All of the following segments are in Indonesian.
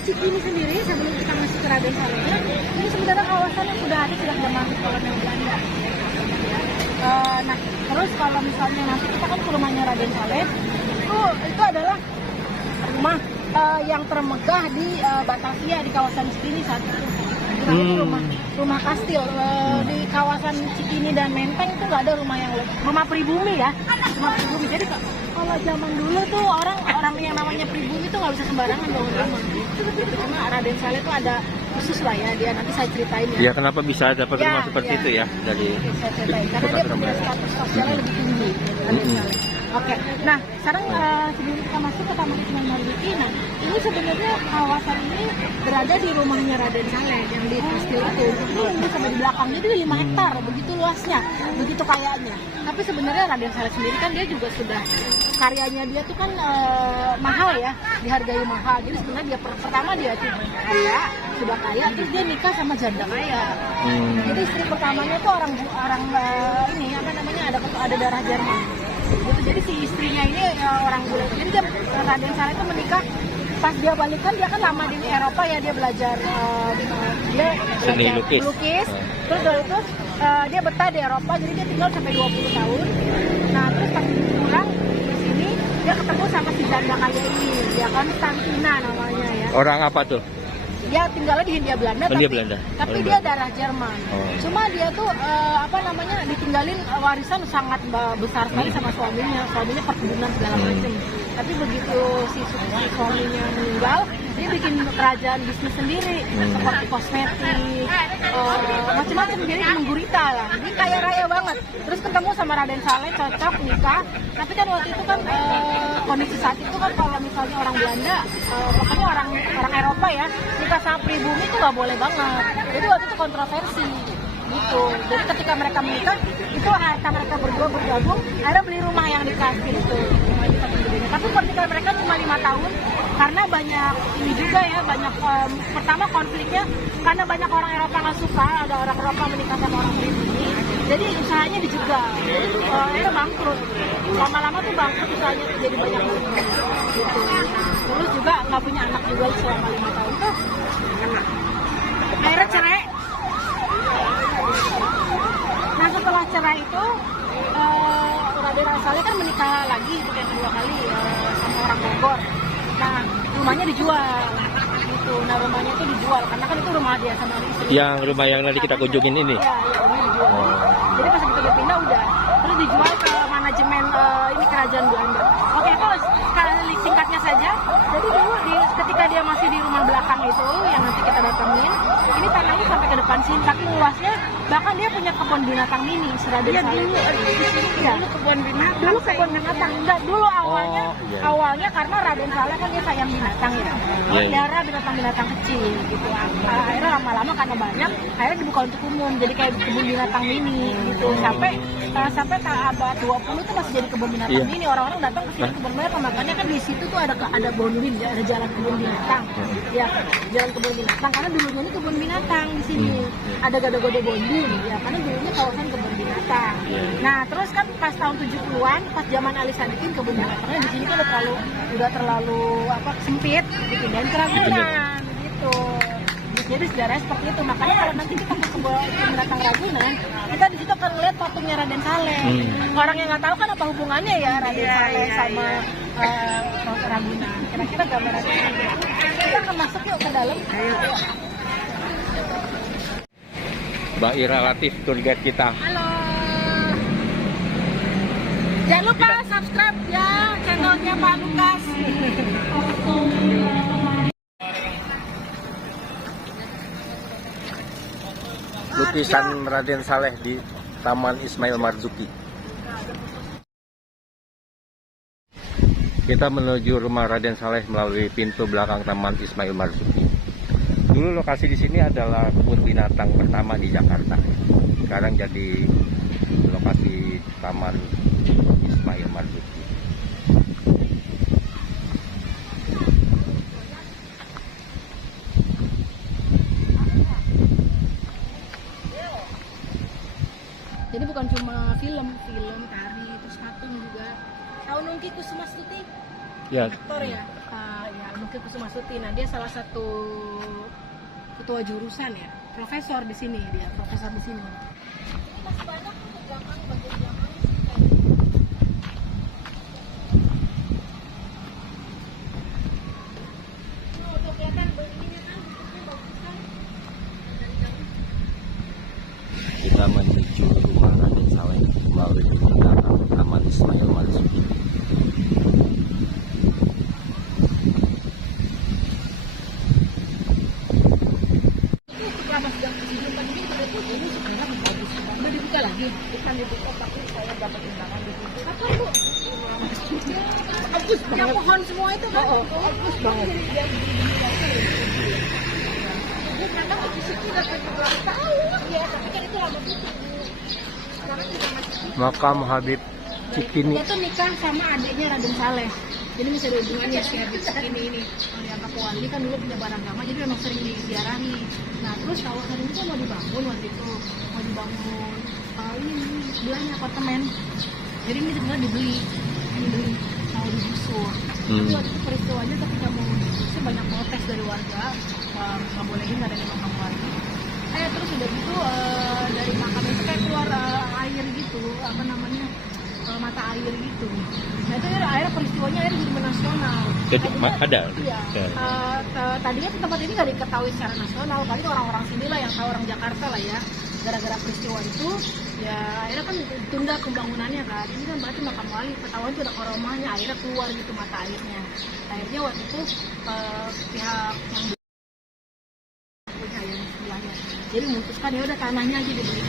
Cikini sendiri sebelum kita masuk ke Raden Saleh, ini sebenarnya kawasan yang sudah ada sejak zaman kolonial Belanda. Nah, terus kalau misalnya nanti kita kan ke rumahnya Raden Saleh, itu adalah rumah yang termegah di Batavia, di kawasan Cikini saat itu. Nah, itu rumah kastil di kawasan Cikini dan Menteng itu nggak ada rumah pribumi ya, rumah pribumi. Jadi kalau zaman dulu tuh orang yang namanya pribumi tuh nggak bisa sembarangan bangun rumah. Karena Raden Saleh tuh ada khusus lah ya, dia nanti saya ceritain ya. Ya, kenapa bisa dapat rumah seperti itu ya dari saya ceritain karena dia punya status sosialnya lebih tinggi Raden Saleh. Oke, nah sekarang sebelum kita masuk ke Taman Ismail Marzuki, nah ini sebenarnya kawasan ini berada di rumahnya Raden Saleh yang di kastil itu. Ini sampai di belakang, jadi 5 hektar, begitu luasnya, begitu kayanya. Tapi sebenarnya Raden Saleh sendiri kan dia juga sudah karyanya dia tuh kan mahal ya, dihargai mahal. Jadi sebenarnya dia pertama dia tuh sudah kaya, terus dia nikah sama janda kaya. Jadi istri pertamanya tuh orang ini apa namanya ada darah Jerman. Gitu. Jadi si istrinya ini orang bule. Jadi dia Raden Saleh itu menikah pas dia balikan, dia kan lama di Eropa ya, dia belajar seni lukis. Terus dari itu dia betah di Eropa, jadi dia tinggal sampai 20 tahun. Nah terus pas pulang ke sini dia ketemu sama si janda kaya ini, dia Konstantina namanya ya. Orang apa tuh? Dia tinggalnya di Hindia Belanda, tapi dia darah Jerman. Cuma dia tuh ditinggalin warisan sangat besar sekali sama suaminya perkebunan segala macam. Tapi begitu si suaminya meninggal, dia bikin kerajaan bisnis sendiri seperti kosmetik, macam-macam, jadi menggurita lah. Dia kaya raya banget. Terus ketemu sama Raden Saleh, cocok nikah. Tapi kan waktu itu kan kondisi saat itu kan kalau misalnya orang Belanda, pokoknya orang Eropa ya, nikah sama pribumi itu nggak boleh banget. Jadi waktu itu kontroversi gitu. Jadi ketika mereka menikah, itu harta mereka berdua bergabung, akhirnya beli rumah yang di kastil itu. Tapi pernikahan mereka cuma 5 tahun karena banyak ini juga ya, banyak pertama konfliknya karena banyak orang Eropa nggak suka ada orang Eropa menikah sama orang pribumi, jadi usahanya dijegal, akhirnya bangkrut. Lama-lama tuh bangkrut usahanya tuh, jadi banyak gitu. Terus juga nggak punya anak juga selama 5 tahun tuh, akhirnya cerai. Nah setelah cerai itu Raden Saleh kan menikah lagi itu yang kedua kali sama orang Bogor. Nah rumahnya dijual gitu. Nah rumahnya itu dijual karena kan itu rumah dia sama istri. Yang rumah yang nanti kita kunjungin ini. Iya, rumahnya dijual. Jadi pas begitu dia pindah udah, terus dijual ke manajemen ini kerajaan Belanda. Oke, terus singkatnya saja. Jadi dulu ketika dia masih di rumah belakang itu yang nanti kita datengin, ini tanahnya sampai ke depan sini, tapi luasnya bahkan dia punya kebun binatang mini. Raden Saleh dulu di sini ya. Dulu kebun binatang. Enggak, dulu awalnya karena Raden Saleh kan dia sayang binatang ya. Melihara binatang-binatang kecil gitu. Akhirnya lama-lama karena banyak, akhirnya dibuka untuk umum. Jadi kayak kebun binatang mini gitu. Sampai abad 20 itu masih jadi kebun binatang mini. Orang-orang datang ke sini kebun binatang, makanya kan di situ tuh ada bonwin, ada jalan kebun binatang. Ya, jalan kebun binatang karena dulunya ini kebun binatang di sini. Ada gado-gado bonbin ya, karena dulunya kawasan kebun binatang. Nah, terus kan pas tahun 70-an, pas zaman Ali Sadikin, kebun binatangnya di sini kan udah terlalu sempit, dipindahin ke Ragunan gitu. Jadi sejarahnya seperti itu. Makanya kalau nanti kita ke kebun binatang Ragunan, kita di situ akan lihat patungnya Raden Saleh. Orang yang nggak tahu kan apa hubungannya ya Raden Saleh sama Ragunan. Kira-kira gambarannya gitu. Kita akan masuk yuk ke dalam. Mbak Ira Latif, tour guide kita. Halo. Jangan lupa subscribe ya channelnya Pak Lukas. Lukisan Raden Saleh di Taman Ismail Marzuki. Kita menuju rumah Raden Saleh melalui pintu belakang Taman Ismail Marzuki. Dulu lokasi di sini adalah kebun binatang pertama di Jakarta. Sekarang jadi lokasi Taman Ismail Marzuki. Jadi bukan cuma film, tari, terus patung juga. Tahu Nungki Kusuma Stuti? Ya. Aktor ya. Ya Nuki Kusumasuti. Nah, dia salah satu ketua jurusan ya, profesor di sini dia, profesor di sini. Masih banyak untuk belakang, bagian belakang. Untuk kelihatan begini kan, bentuknya bagus kan. Kita menuju rumah Raden Saleh melalui belakang Taman Ismail Marzuki. Udah dibuka lagi, bukan dibuka tapi saya dapat undangan di situ. Apa Bu? Bagus banget. Yang pohon semua itu kan? Bagus banget. Karena di situ udah 17 tahun. Iya, tapi kan itu lama itu. Sekarang juga masih. Makam Habib Cikini. Dia tuh nikah sama adiknya Raden Saleh. Jadi bisa ada hubungannya si Habib Cikini ini. Kalau dianggap wali kan dulu punya barang agama, jadi memang sering diziarahi. Nah terus kawasan ini tuh mau dibangun waktu itu, mau dibangun ini sebelahnya apartemen. Jadi ini sebenarnya dibeli mau digusur. Tapi waktu itu peristiwanya ketika mau digusur banyak protes dari warga, nggak bolehin ada di makam wali. Terus udah gitu dari makam itu kayak keluar air gitu, apa namanya, mata air gitu. Nah itu akhirnya peristiwanya akhirnya jadi nasional. Jadi ada? Iya. Tadinya tempat ini nggak diketahui secara nasional, paling orang-orang sini lah yang tahu, orang Jakarta lah ya. Gara-gara peristiwa itu, ya akhirnya kan tunda pembangunannya kan. Ini kan berarti makam wali, ketahuan itu ada koromanya, akhirnya keluar gitu mata airnya. Akhirnya waktu itu pihak yang punya yang sebelahnya, jadi memutuskan ya udah tanahnya aja dibeli,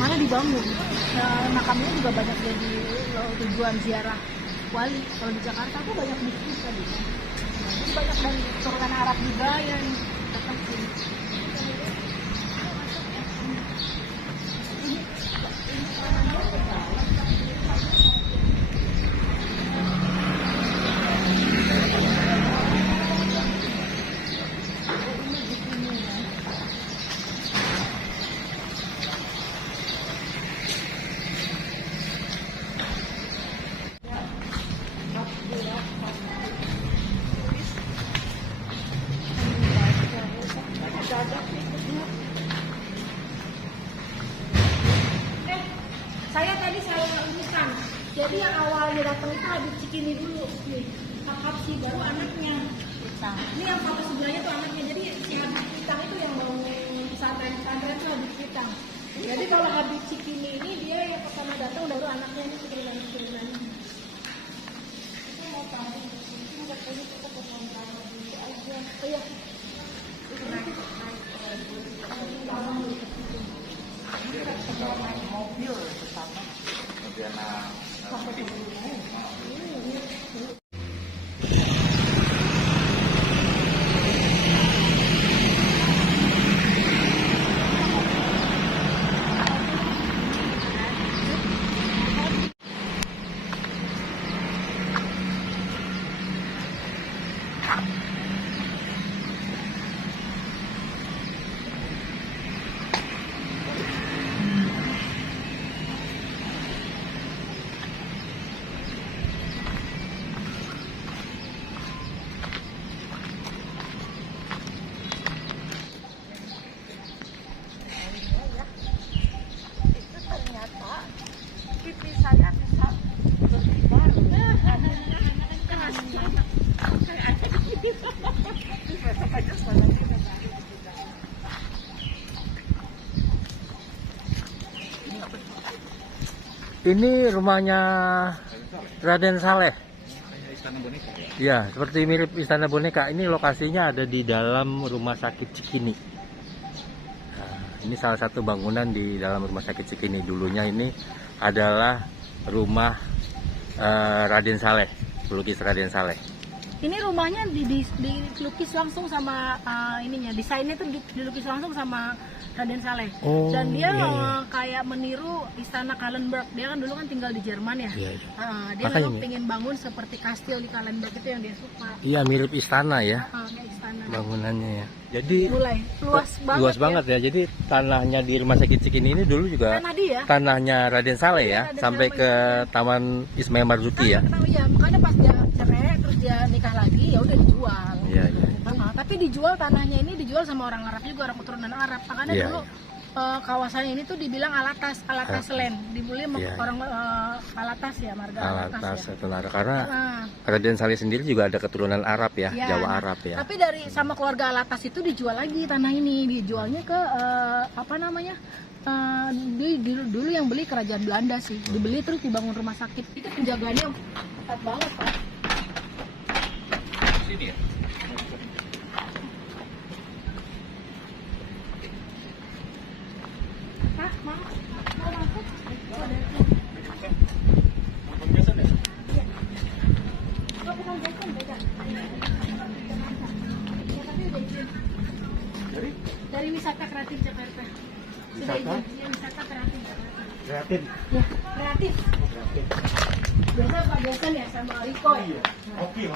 malah dibangun. Makamnya juga banyak jadi tujuan ziarah wali. Kalau di Jakarta tuh banyak masjid tadi. Jadi banyak dari keturunan Arab juga yang datang sini. Saya tadi luruskan. Jadi yang awalnya datang itu Habib Cikini dulu nih, Habsi baru anaknya. Ini yang foto sebelahnya tuh anaknya. Jadi si Habib Kitang itu yang mau pesantren itu Habib Kitang. Jadi kalau Habib Cikini ini dia yang pertama datang baru anaknya ini keturunan. Kita mau tahu ini katanya kita potong rambut dulu aja. Oh iya. Mobil pertama kemudian Ini rumahnya Raden Saleh. Istana Boneka. Ya, seperti mirip Istana Boneka. Ini lokasinya ada di dalam Rumah Sakit Cikini. Nah, ini salah satu bangunan di dalam Rumah Sakit Cikini. Dulunya ini adalah rumah Raden Saleh, pelukis Raden Saleh. Ini rumahnya dilukis langsung sama ininya, desainnya tuh dilukis langsung sama Raden Saleh. Oh, dan dia iya. Kayak meniru Istana Kallenberg. Dia kan dulu kan tinggal di Jerman ya. Iya, iya. Dia memang pengen bangun seperti kastil di Kallenberg itu yang dia suka. Iya, mirip istana ya. Kayak istana. bangunannya ya. Jadi Mulai luas banget ya. Jadi tanahnya di Rumah Sakit Cikini ini dulu juga Tanah dia. tanahnya Raden Saleh ya, Raden sampai Saleh. ke Taman Ismail Marzuki ya. Iya, makanya pas dia cerai terus dia nikah lagi ya udah dijual. Iya, iya. Tapi dijual tanahnya ini dijual sama orang Arab juga, orang keturunan Arab. Makanya Iya, dulu kawasan ini tuh dibilang Alatas Land, dibeli sama Iya. orang Alatas ya, marga Alatas Alatas ya. atau Nara, karena Nah, Raden Saleh sendiri juga ada keturunan Arab ya, ya. Jawa Arab ya. Tapi dari sama keluarga Alatas itu dijual lagi tanah ini, dijualnya ke apa namanya? Dulu yang beli kerajaan Belanda sih, dibeli terus dibangun rumah sakit. Itu penjagaannya ketat banget Pak. Sini ya. Pak, mau masuk? Oh, ada. Motor biasa deh. Oh, bukan Jason, beda. Ya, tapi udah izin. Dari Wisata Kreatif Jakarta. Sudah Wisata? izin. Ya, Wisata Kreatif Jakarta. Kreatif. Ya, kreatif. Biasa Pak Jason ya sama Riko ya. Oke.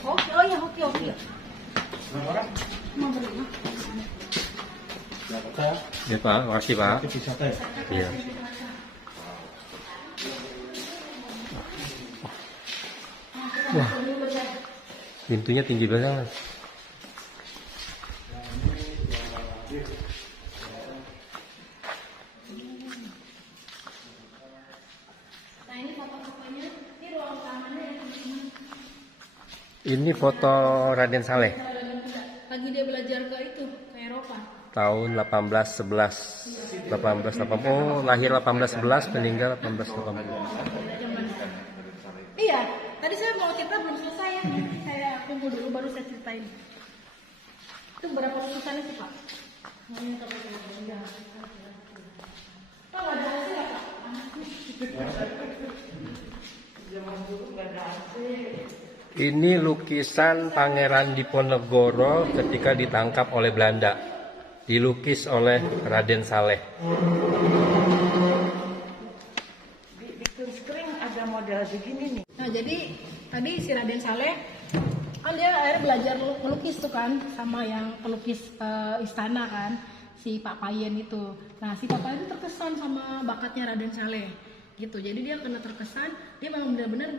Oke, oh ya oke. Mau beli? Ya Pak, makasih Pak. Iya. Wah, pintunya tinggi banget. Nah ini foto-fotonya, ini ruang tamannya yang di sini. Ini foto Raden Saleh Lagi dia belajar ke itu, ke Eropa. tahun 1811. 1880. Oh, lahir 1811, meninggal 1880. Iya, tadi saya mau cerita belum selesai ya. Saya tunggu dulu baru saya ceritain. Itu berapa lukisannya sih Pak? Pak nggak ada hasil ya Pak? Ini lukisan Pangeran Diponegoro ketika ditangkap oleh Belanda. Dilukis oleh Raden Saleh. Di screen ada model begini nih. Nah jadi tadi si Raden Saleh kan dia akhirnya belajar melukis tuh kan sama yang pelukis istana kan, si Pak Payen itu. Nah si Pak Payen itu terkesan sama bakatnya Raden Saleh gitu, jadi dia kena terkesan, dia memang benar-benar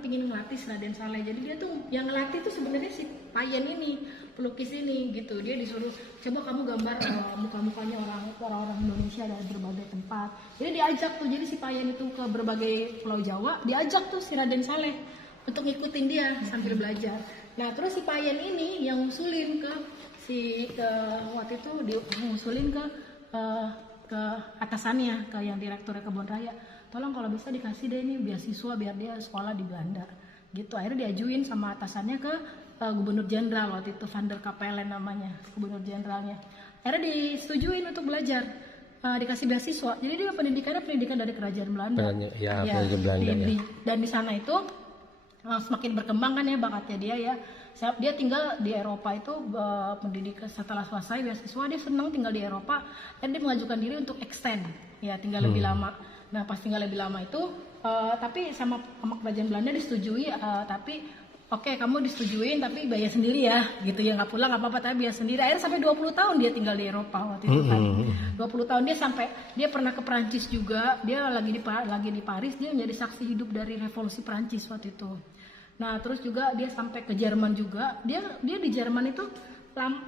pingin ngelatih si Raden Saleh. Jadi dia tuh yang ngelatih tuh sebenarnya si Payen ini, pelukis ini gitu. Dia disuruh coba kamu gambar muka-mukanya orang-orang Indonesia dari berbagai tempat. Jadi diajak tuh, jadi si Payen itu ke berbagai pulau Jawa, diajak tuh si Raden Saleh untuk ngikutin dia sambil belajar. Nah terus si Payen ini yang ngusulin waktu itu dia ngusulin ke atasannya, ke yang direkturnya Kebun Raya, tolong kalau bisa dikasih deh ini beasiswa biar dia sekolah di Belanda gitu. Akhirnya diajuin sama atasannya ke Gubernur Jenderal waktu itu, Van der Capellen namanya, Gubernur Jenderalnya. Akhirnya disetujuin untuk belajar, dikasih beasiswa. Jadi dia pendidikan dari kerajaan Belanda. Kerajaan Belanda ya. Dan di sana itu semakin berkembang kan ya bakatnya dia ya. Dia tinggal di Eropa itu pendidikan, setelah selesai beasiswa dia senang tinggal di Eropa dan dia mengajukan diri untuk extend ya, tinggal lebih lama. Nah pas tinggal lebih lama itu tapi sama kerajaan Belanda disetujui, tapi oke, kamu disetujuin tapi bayar sendiri ya gitu ya, nggak pulang nggak apa-apa tapi bayar sendiri. Akhirnya sampai 20 tahun dia tinggal di Eropa waktu itu kan. 20 tahun dia pernah ke Prancis juga, dia lagi di Paris, dia menjadi saksi hidup dari revolusi Prancis waktu itu. Nah terus juga dia sampai ke Jerman juga, dia di Jerman itu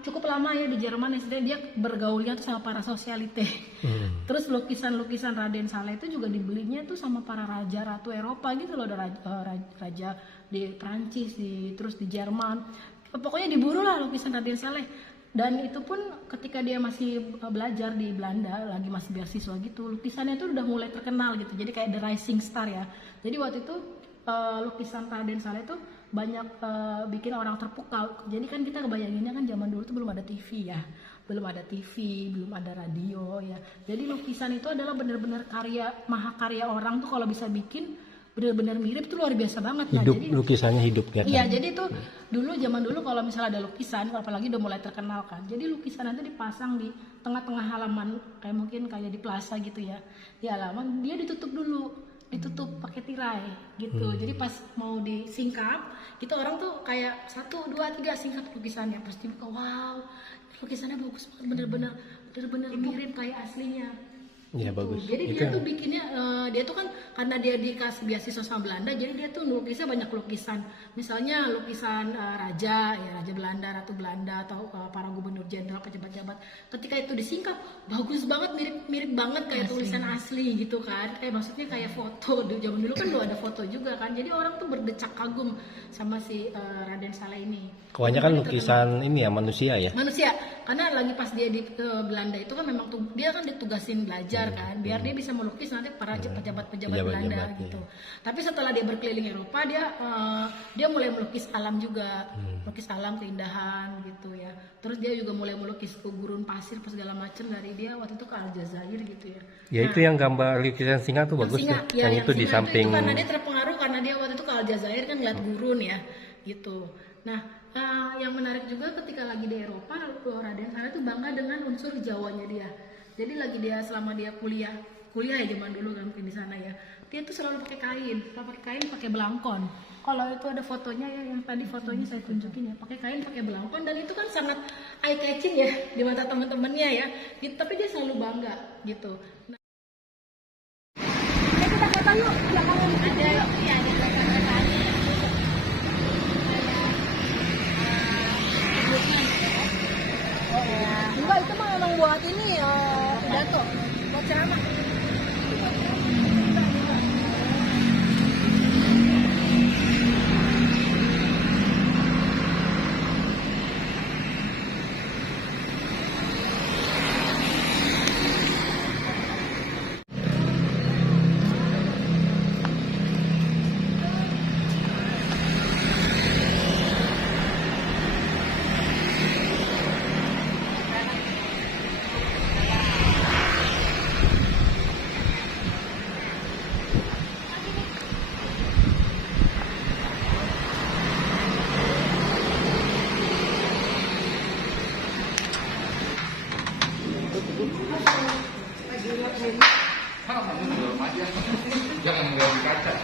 cukup lama ya di Jerman, dia bergaulnya tuh sama para sosialite. Terus lukisan-lukisan Raden Saleh itu juga dibelinya tuh sama para raja ratu Eropa gitu loh, ada raja di Prancis, terus di Jerman. Pokoknya diburu lah lukisan Raden Saleh. Dan itu pun ketika dia masih belajar di Belanda, lagi masih beasiswa gitu, lukisannya tuh udah mulai terkenal gitu. Jadi kayak The Rising Star ya. Jadi waktu itu lukisan Raden Saleh itu banyak bikin orang terpukau. Jadi kan kita kebayanginnya kan zaman dulu tuh belum ada TV ya, belum ada radio ya. Jadi lukisan itu adalah benar-benar mahakarya orang tuh, kalau bisa bikin benar-benar mirip tuh luar biasa banget. Nah, Hidup, jadi lukisannya hidup ya. iya, jadi tuh zaman dulu kalau misalnya ada lukisan, apalagi udah mulai terkenal kan, jadi lukisan itu dipasang di tengah-tengah halaman, kayak mungkin kayak di plaza gitu ya, di halaman dia ditutup dulu. itu tuh pakai tirai gitu. Jadi pas mau disingkap, gitu orang tuh kayak 1, 2, 3 singkap lukisannya. Pasti buka, wow, lukisannya bagus banget, bener-bener mirip kayak aslinya. Iya, Gitu. bagus. Jadi Itu dia tuh bikinnya, dia tuh kan karena dia dikasih beasiswa sama Belanda, jadi dia tuh lukisnya banyak lukisan. Misalnya lukisan raja, ya raja Belanda, ratu Belanda, atau para gubernur jenderal, pejabat-pejabat. Ketika itu disingkap, bagus banget, mirip banget kayak tulisan asli gitu kan. Kayak maksudnya kayak foto. Zaman dulu kan belum ada foto juga kan. Jadi orang tuh berdecak kagum sama si Raden Saleh ini. kebanyakan Makanya lukisan ini ya manusia ya. manusia, karena lagi pas dia di Belanda itu kan memang dia kan ditugasin belajar kan biar dia bisa melukis nanti para pejabat-pejabat Belanda Pejabat-pejabat, gitu. Tapi setelah dia berkeliling Eropa, dia mulai melukis alam juga, melukis alam, keindahan gitu ya. Terus dia juga mulai melukis ke gurun pasir segala macam, dari dia waktu itu ke Aljazair gitu ya. Ya itu yang gambar lukisan singa tuh bagus Singa, tuh. ya, Yang itu di singa samping. itu karena dia terpengaruh karena dia waktu itu ke Aljazair kan ngeliat gurun ya gitu. Nah, yang menarik juga ketika lagi di Eropa, Raden Saleh itu bangga dengan unsur Jawanya dia. Jadi lagi dia selama dia kuliah ya zaman dulu kan mungkin di sana ya. Dia tuh selalu pakai kain, pakai belangkon. Kalau itu ada fotonya ya, yang tadi fotonya saya tunjukin ya, pakai kain, pakai belangkon, dan itu kan sangat eye catching ya di mata teman-temannya ya. Gitu, tapi dia selalu bangga gitu. Nah, kita foto yuk, belakangnya ada ya, ada belakangnya. Enggak, itu mah memang buat ini pidato, buat ceramah. Jangan melihat di kaca.